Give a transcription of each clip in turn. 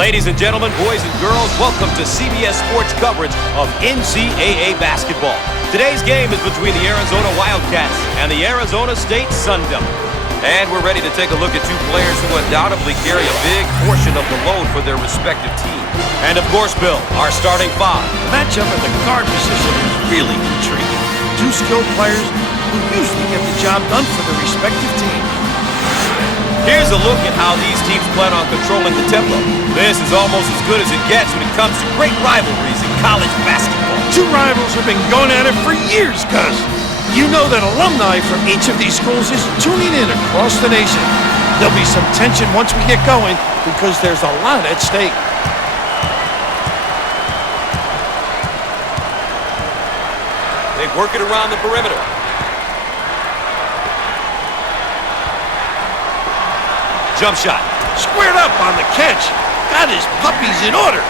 Ladies and gentlemen, boys and girls, welcome to CBS Sports coverage of NCAA basketball. Today's game is between the Arizona WildCats and the Arizona State Sun Devils. And we're ready to take a look at two players who undoubtedly carry a big portion of the load for their respective teams. And of course, Bill, our starting five. The matchup at the guard position is really intriguing. Two skilled players who usually get the job done for their respective teams. Here's a look at how these teams plan on controlling the tempo. This is almost as good as it gets when it comes to great rivalries in college basketball. Two rivals have been going at it for years, Gus. You know that alumni from each of these schools is tuning in across the nation. There'll be some tension once we get going because there's a lot at stake. They work it around the perimeter. Jump shot. Squared up on the catch. Got his puppies in order.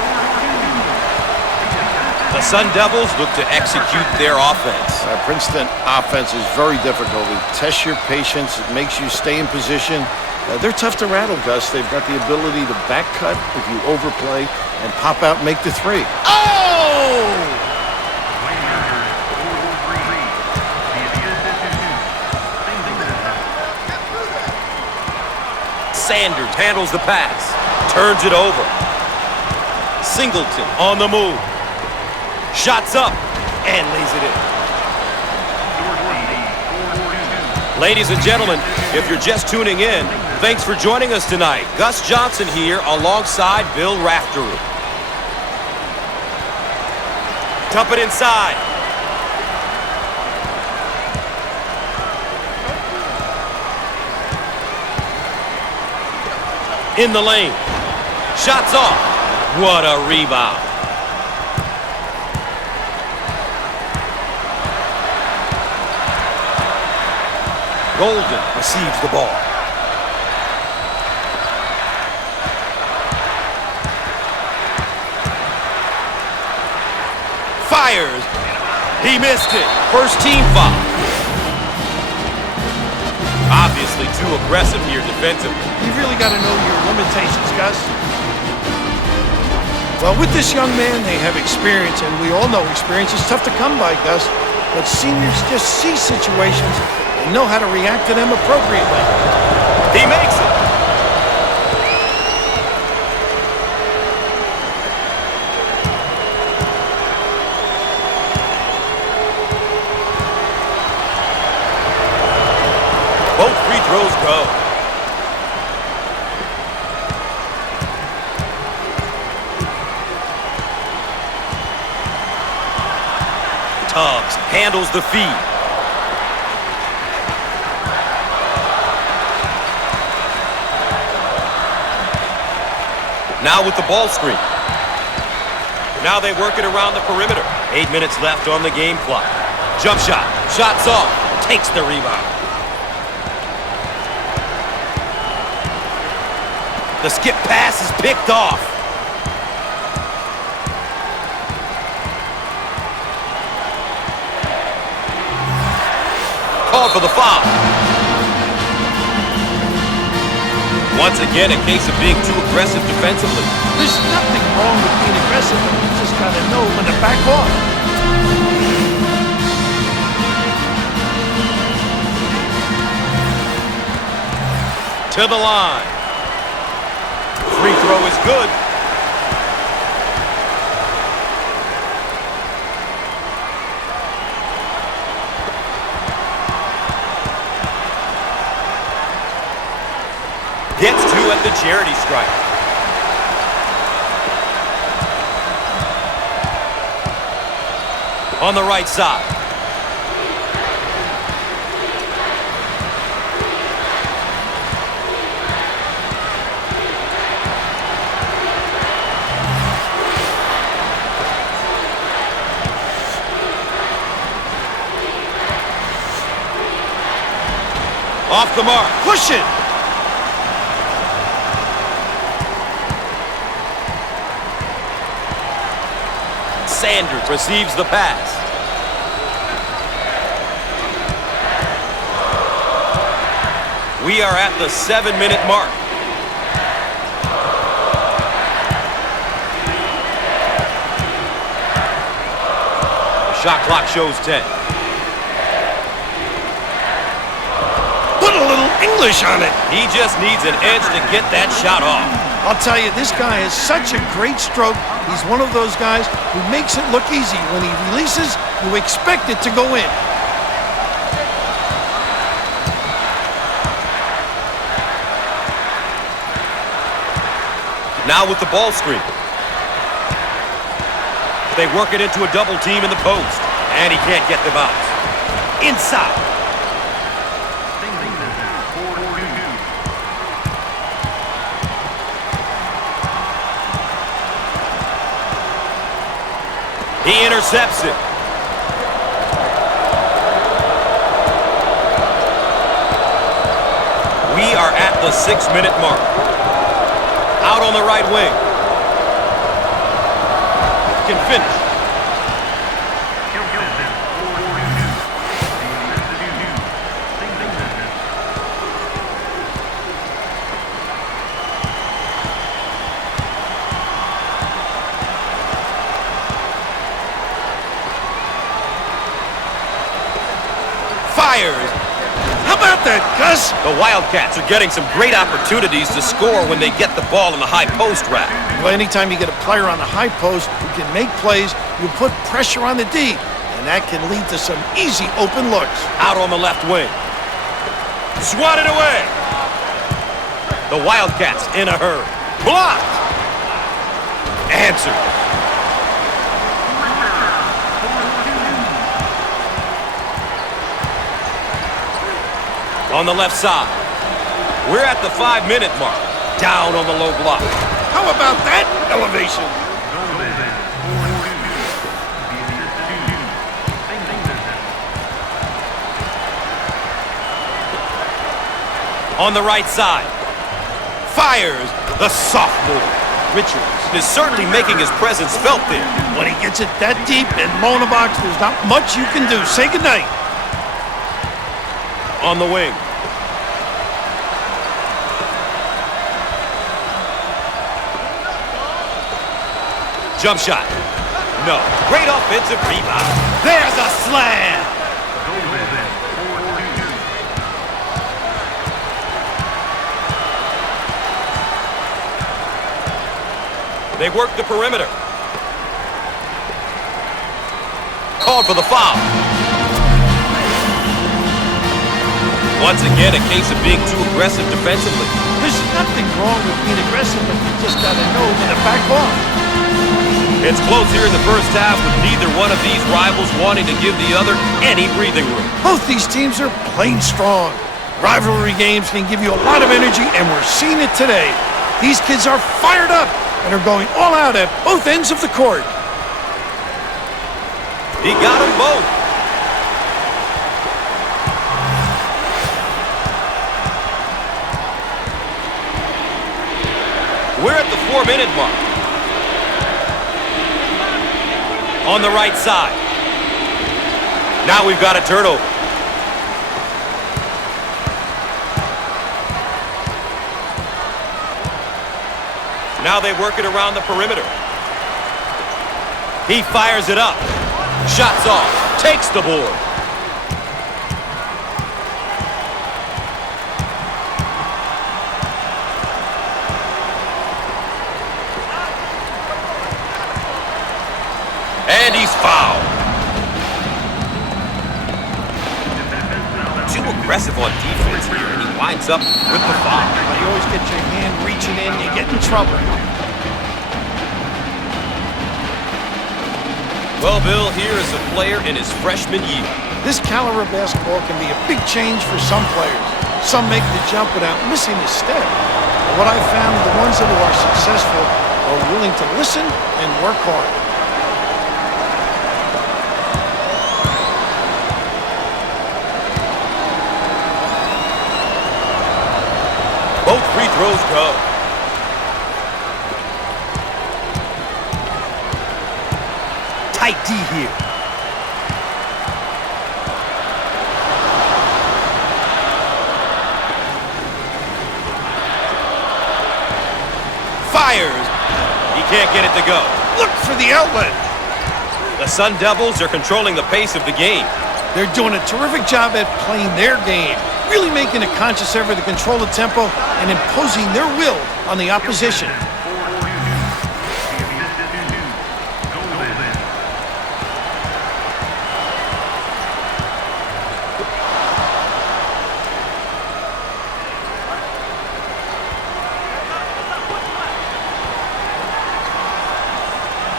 The Sun Devils look to execute their offense. Princeton offense is very difficult. It tests your patience. It makes you stay in position. They're tough to rattle, Gus. They've got the ability to back cut if you overplay and pop out and make the three. Oh! Sanders handles the pass, turns it over. Singleton on the move. Shots up and lays it in. Ladies and gentlemen, if you're just tuning in, thanks for joining us tonight. Gus Johnson here alongside Bill Raftery. Dump it inside. In the lane. Shots off. What a rebound. Golden receives the ball. Fires. He missed it. First team foul. Obviously too aggressive here defensively. You really got to know your limitations, Gus. Well, with this young man, they have experience, and we all know experience is tough to come by, Gus. But seniors just see situations and know how to react to them appropriately. He makes it. Both free throws go. Tubbs handles the feed. Now with the ball screen. Now they work it around the perimeter. 8 minutes left on the game clock. Jump shot. Shots off. Takes the rebound. The skip pass is picked off. Called for the foul. Once again, a case of being too aggressive defensively. There's nothing wrong with being aggressive, but you just got to know when to back off. To the line. Free throw is good. Gets two at the charity stripe. On the right side. Off the mark. Push it. Sanders receives the pass. We are at the 7-minute mark. Shot clock shows 10. Put a little English on it. He just needs an edge to get that shot off. I'll tell you, this guy has such a great stroke. He's one of those guys who makes it look easy. When he releases, you expect it to go in. Now with the ball screen. They work it into a double team in the post. And he can't get them out. Inside. He intercepts it. We are at the 6-minute mark. Out on the right wing. Can finish. Fires. How about that, Gus? The Wildcats are getting some great opportunities to score when they get the ball in the high post rack. Well, anytime you get a player on the high post who can make plays, you put pressure on the D, and that can lead to some easy open looks. Out on the left wing. Swatted away. The Wildcats in a hurry. Blocked. Answered. On the left side. We're at the 5-minute mark. Down on the low block. How about that elevation? On the right side. Fires the sophomore. Richards is certainly making his presence felt there. When he gets it that deep and low in the box, there's not much you can do. Say goodnight. On the wing. Jump shot. No. Great offensive rebound. There's a slam. They work the perimeter. Called for the foul. Once again, a case of being too aggressive defensively. There's nothing wrong with being aggressive, but you just got to know when to back off. It's close here in the first half with neither one of these rivals wanting to give the other any breathing room. Both these teams are playing strong. Rivalry games can give you a lot of energy, and we're seeing it today. These kids are fired up and are going all out at both ends of the court. He got them both. We're at the 4-minute mark. On the right side. Now we've got a turnover. Now they work it around the perimeter. He fires it up. Shots off. Takes the board. And he's fouled. Too aggressive on defense here, and he winds up with the foul. But you always get your hand reaching in, you get in trouble. Well, Bill, here is a player in his freshman year. This caliber of basketball can be a big change for some players. Some make the jump without missing a step. But what I've found, the ones that are successful are willing to listen and work hard. Both free throws go. Tight D here. Fires. He can't get it to go. Look for the outlet. The Sun Devils are controlling the pace of the game. They're doing a terrific job at playing their game, really making a conscious effort to control the tempo and imposing their will on the opposition.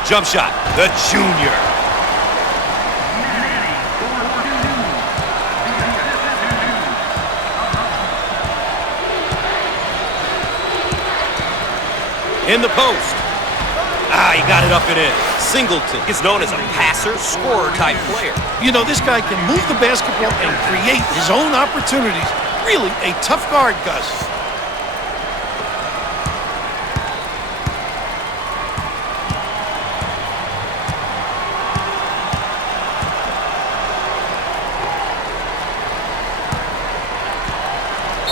Jump shot, the junior. In the post. He got it up and in. Singleton is known as a passer, scorer type player. You know, this guy can move the basketball and create his own opportunities. Really a tough guard, Gus.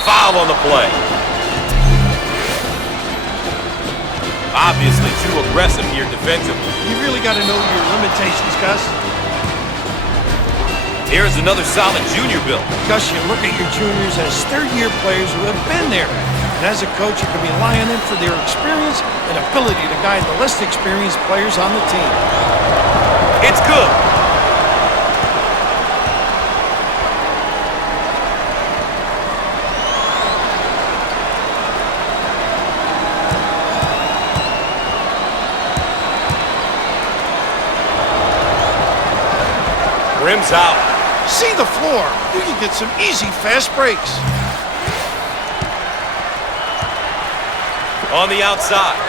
Foul on the play. Obviously too aggressive here defensively. You really got to know your limitations, Gus. Here's another solid junior build. Gus, you look at your juniors as third-year players who have been there. And as a coach, you can rely on them for their experience and ability to guide the less experienced players on the team. It's good. Rims out. See the floor. You can get some easy, fast breaks. On the outside.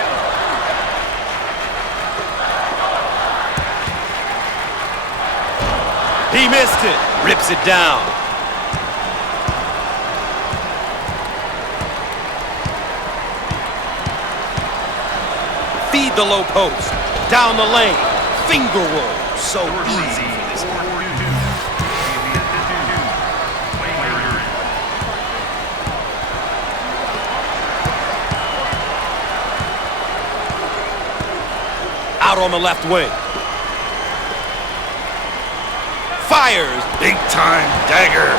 He missed it. Rips it down. Feed the low post. Down the lane. Finger roll. So easy for this guy. Out on the left wing. Fires. Big time dagger.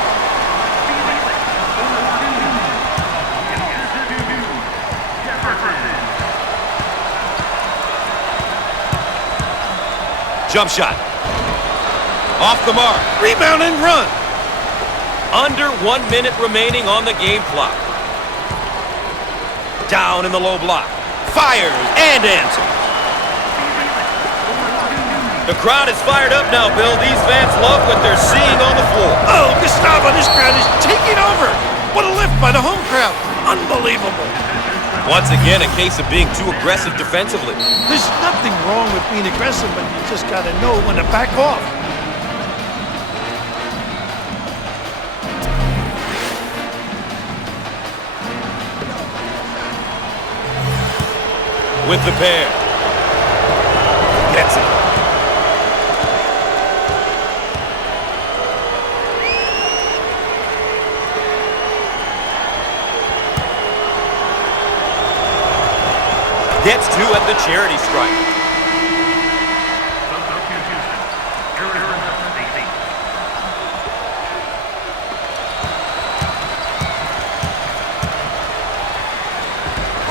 Jump shot. Off the mark. Rebound and run. Under 1 minute remaining on the game clock. Down in the low block. Fires and answers. The crowd is fired up now, Bill. These fans love what they're seeing on the floor. Oh, Gustavo, this crowd is taking over. What a lift by the home crowd. Unbelievable. Once again, a case of being too aggressive defensively. There's nothing wrong with being aggressive, but you just got to know when to back off. With the pair. Gets it. Gets two at the charity stripe.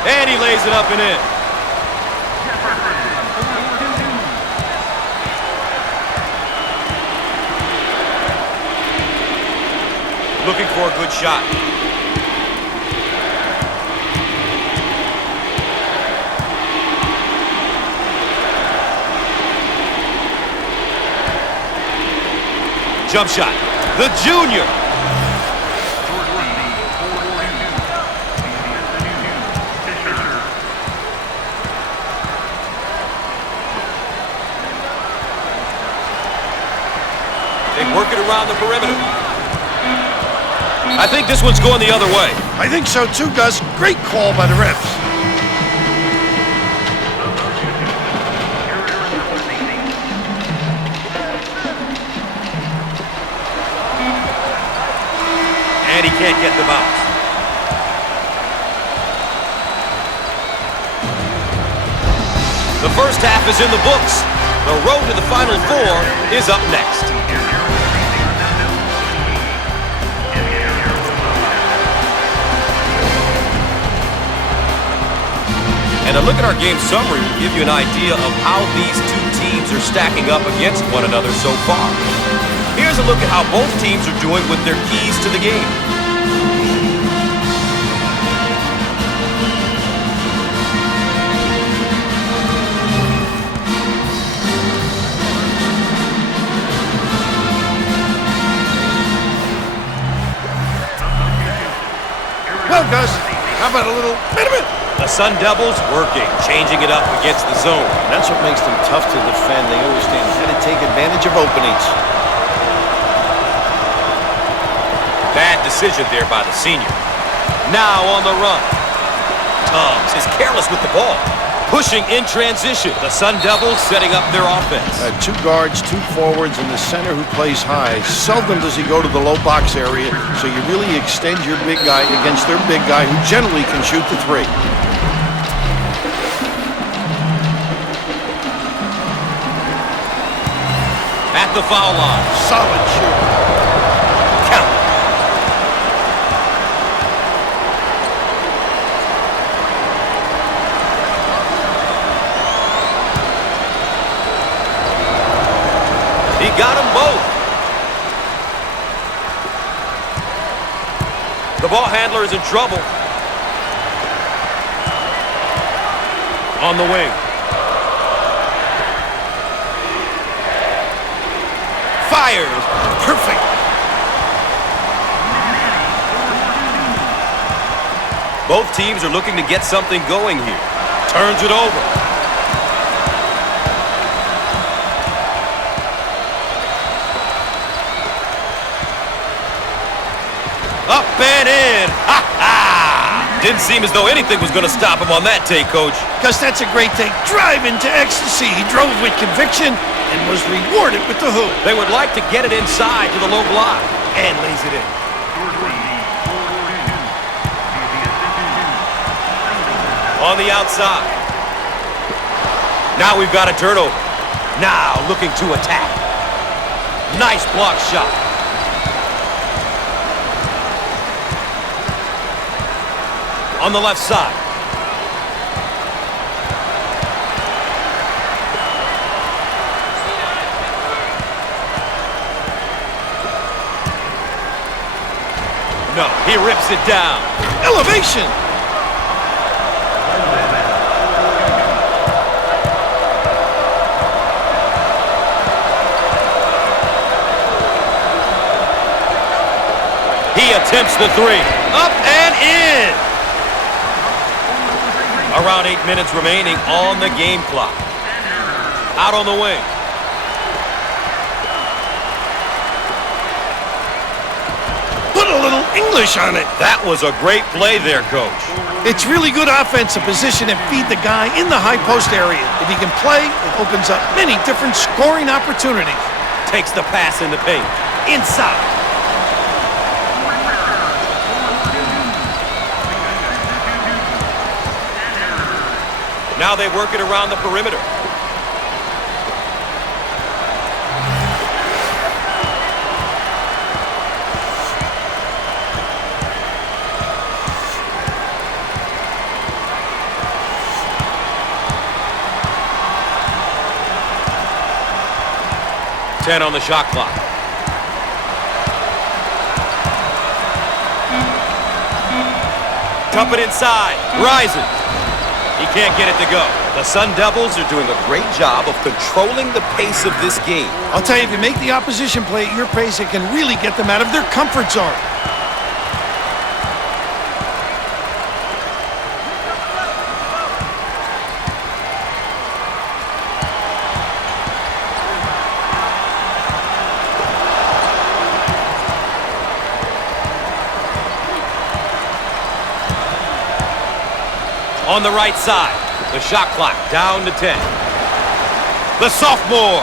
And he lays it up and in. Looking for a good shot. Jump shot. The junior. They work it around the perimeter. I think this one's going the other way. I think so too, Gus. Great call by the refs. And he can't get the bounce. The first half is in the books. The road to the Final Four is up next. And a look at our game summary will give you an idea of how these two teams are stacking up against one another so far. Here's a look at how both teams are doing with their keys to the game. Well, Gus, how about a little... Wait a minute. The Sun Devils working, changing it up against the zone. And that's what makes them tough to defend. They understand how to take advantage of openings. Bad decision there by the senior. Now on the run. Tubbs is careless with the ball. Pushing in transition. The Sun Devils setting up their offense. 2 guards, 2 forwards, and the center who plays high. Seldom does he go to the low box area, so you really extend your big guy against their big guy who generally can shoot the 3. At the foul line. Solid shoot. Count. He got them both. The ball handler is in trouble. On the wing. Fires. Perfect. Both teams are looking to get something going here. Turns it over. Up and in. Ha ha! Didn't seem as though anything was going to stop him on that take, Coach. Because that's a great take. Drive into ecstasy. He drove with conviction and was rewarded with the hoop. They would like to get it inside to the low block. And lays it in. On the outside. Now we've got a turnover. Now looking to attack. Nice block shot. On the left side. No, he rips it down. Elevation. He attempts the 3. Up and in. Around 8 minutes remaining on the game clock. Out on the wing. Put a little English on it. That was a great play there, Coach. It's really good offensive position and feed the guy in the high post area. If he can play, it opens up many different scoring opportunities. Takes the pass in the paint. Inside. Now they work it around the perimeter. Ten on the shot clock. Dump it inside. Rises. He can't get it to go. The Sun Devils are doing a great job of controlling the pace of this game. I'll tell you, if you make the opposition play at your pace, it can really get them out of their comfort zone. On the right side, the shot clock down to 10. The sophomore.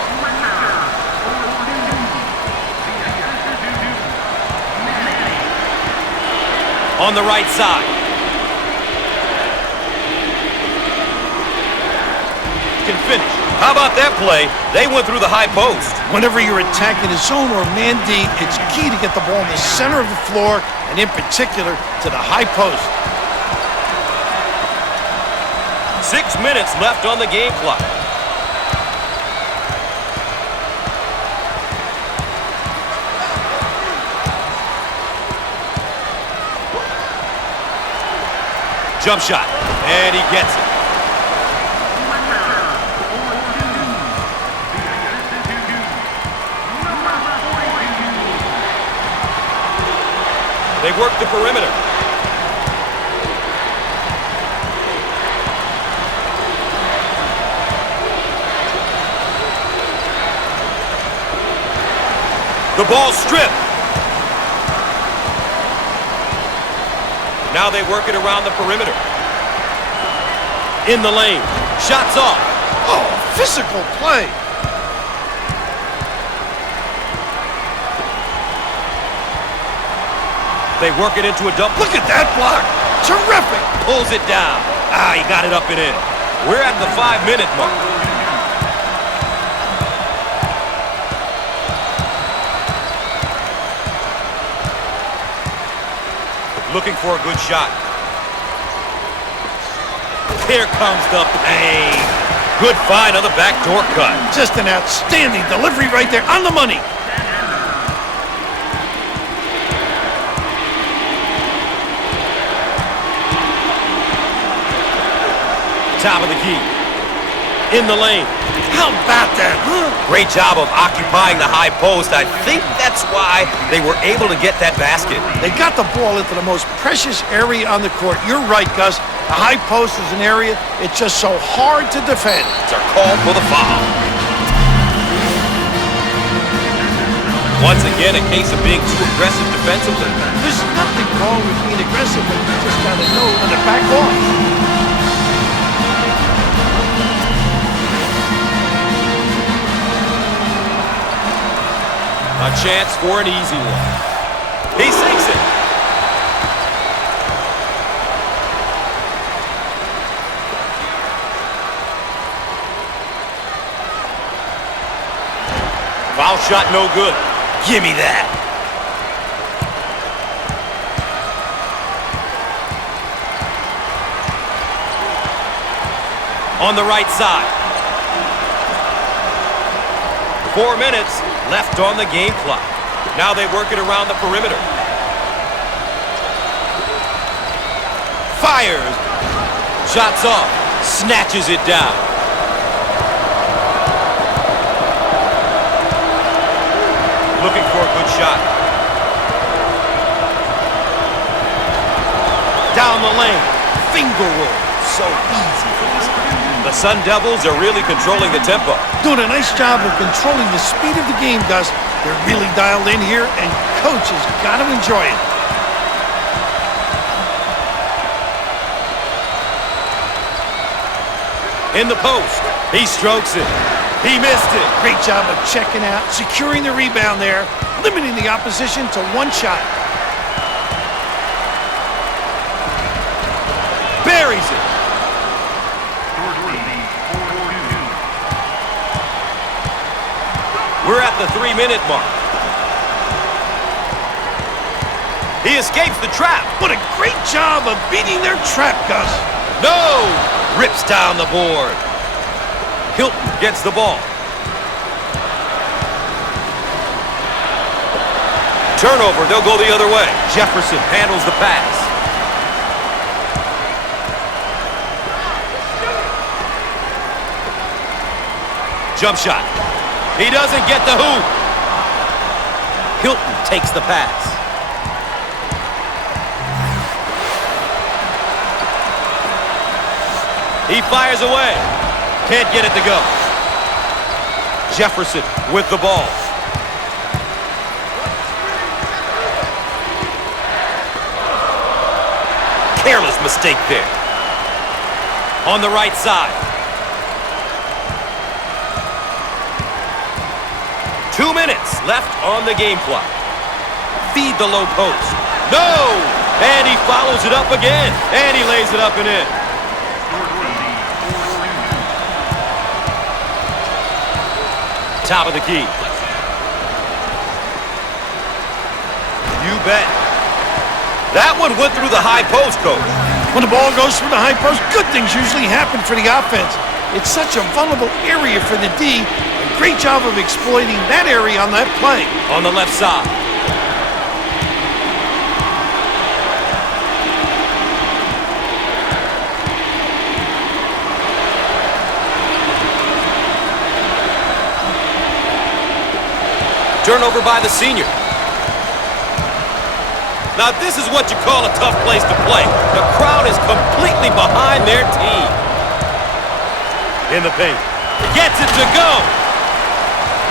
On the right side. Can finish. How about that play? They went through the high post. Whenever you're attacking a zone or a man D, it's key to get the ball in the center of the floor, and in particular, to the high post. 6 minutes left on the game clock. Jump shot, and he gets it. They work the perimeter. The ball stripped. Now they work it around the perimeter. In the lane. Shots off. Oh, physical play. They work it into a dump. Look at that block. Terrific. Pulls it down. He got it up and in. We're at the 5-minute mark. Looking for a good shot. Here comes the pain. Good find on the backdoor cut. Just an outstanding delivery right there on the money. Top of the key. In the lane. How about that, huh? Great job of occupying the high post. I think that's why they were able to get that basket. They got the ball into the most precious area on the court. You're right, Gus. The high post is an area it's just so hard to defend. It's our call for the foul. Once again, a case of being too aggressive defensively. There's nothing wrong with being aggressive, but you just got to know when to back off. A chance for an easy one. He sinks it. Foul shot no good. Give me that. On the right side. 4 minutes left on the game clock. Now they work it around the perimeter. Fires. Shots off. Snatches it down. Looking for a good shot. Down the lane. Finger roll. So easy for this guy. The Sun Devils are really controlling the tempo. Doing a nice job of controlling the speed of the game, Gus. They're really dialed in here, and coach has got to enjoy it. In the post. He strokes it. He missed it. Great job of checking out, securing the rebound there, limiting the opposition to one shot. Buries it. We're at the 3-minute mark. He escapes the trap. What a great job of beating their trap, Gus. No! Rips down the board. Hilton gets the ball. Turnover, they'll go the other way. Jefferson handles the pass. Jump shot. He doesn't get the hoop. Hilton takes the pass. He fires away. Can't get it to go. Jefferson with the ball. Careless mistake there. On the right side. 2 minutes left on the game clock. Feed the low post. No! And he follows it up again. And he lays it up and in. top of the key. You bet. That one went through the high post, Coach. When the ball goes through the high post, good things usually happen for the offense. It's such a vulnerable area for the D. A great job of exploiting that area on that play. On the left side. Turnover by the senior. Now this is what you call a tough place to play. The crowd is completely behind their team. In the paint. Gets it to go.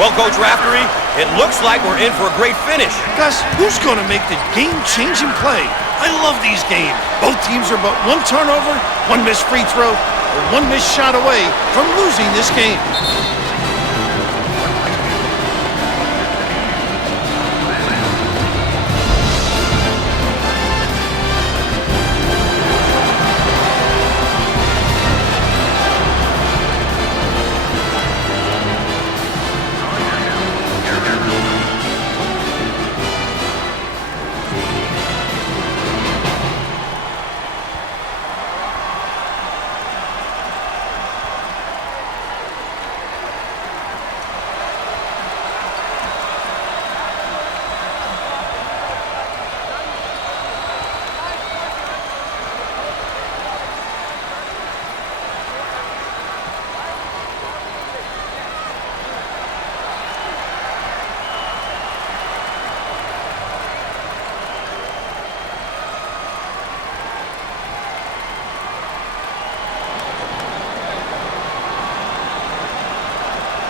Well, Coach Raftery, it looks like we're in for a great finish. Gus, who's going to make the game-changing play? I love these games. Both teams are but one turnover, one missed free throw, or one missed shot away from losing this game.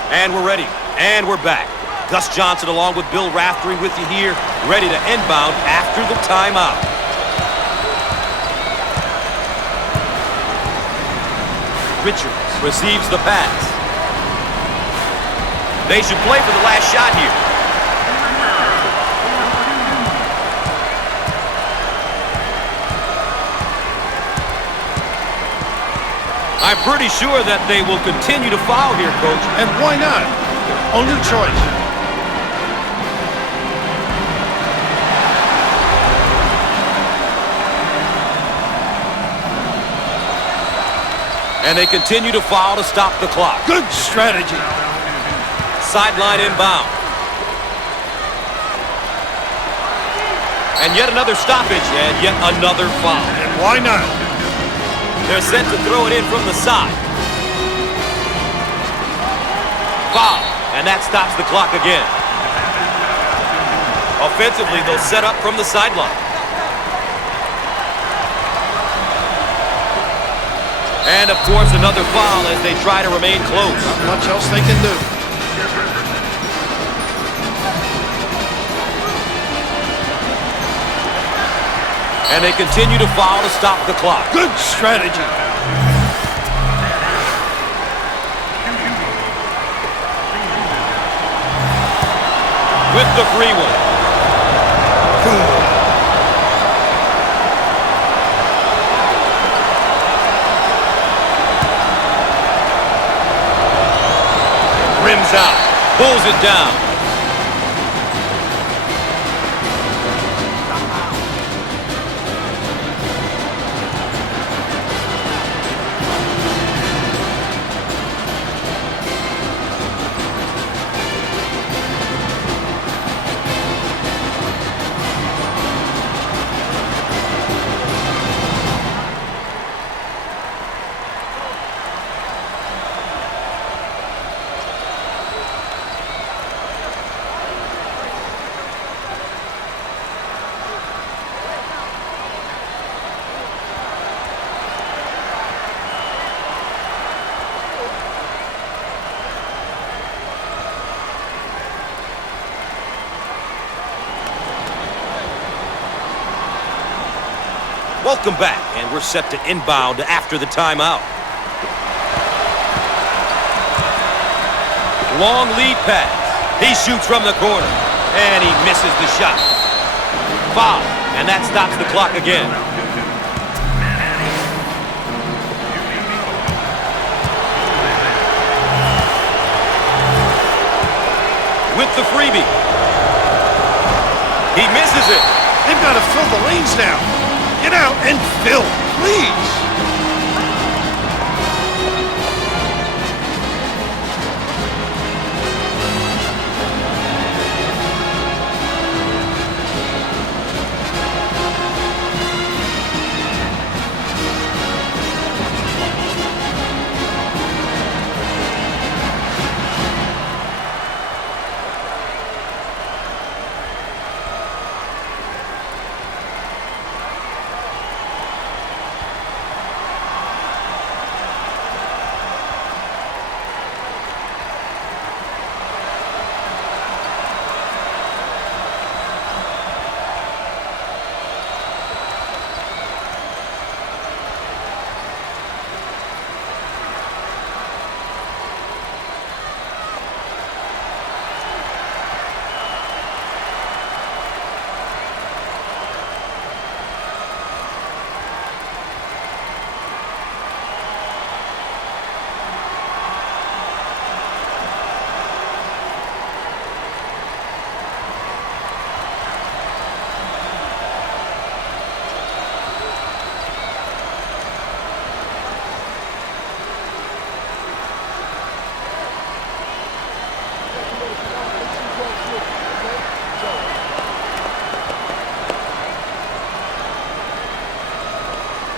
And we're ready. And we're back. Gus Johnson along with Bill Raftery with you here, ready to inbound after the timeout. Richards receives the pass. They should play for the last shot here. I'm pretty sure that they will continue to foul here, Coach. And why not? Only choice. And they continue to foul to stop the clock. Good strategy. Sideline inbound. And yet another stoppage and yet another foul. And why not? They're set to throw it in from the side. Foul, and that stops the clock again. Offensively, they'll set up from the sideline. And, of course, another foul as they try to remain close. Not much else they can do. And they continue to foul to stop the clock. Good strategy. With the free one. Rims out. Pulls it down. Welcome back, and we're set to inbound after the timeout. Long lead pass. He shoots from the corner, and he misses the shot. Foul, and that stops the clock again. the freebie. He misses it. They've got to fill the lanes now. Get out and fill, please.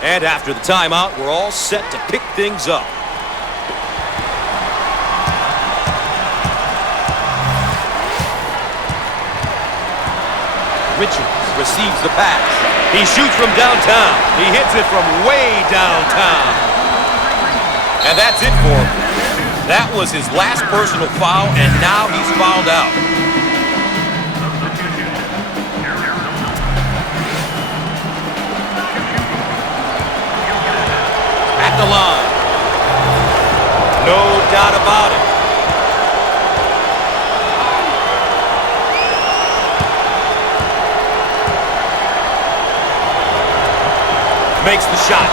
And after the timeout, we're all set to pick things up. Richards receives the pass. He shoots from downtown. He hits it from way downtown. And that's it for him. That was his last personal foul, and now he's fouled out. At the line. No doubt about it. Makes the shot.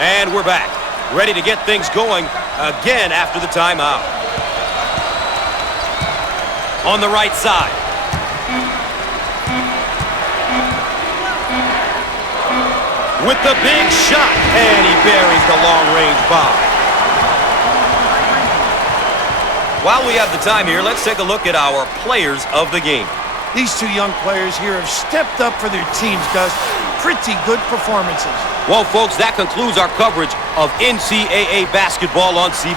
And we're back, ready to get things going again after the timeout. On the right side. With the big shot, and he buries the long-range bomb. While we have the time here, let's take a look at our players of the game. These two young players here have stepped up for their teams, Gus. Pretty good performances. Well, folks, that concludes our coverage of NCAA basketball on CBS.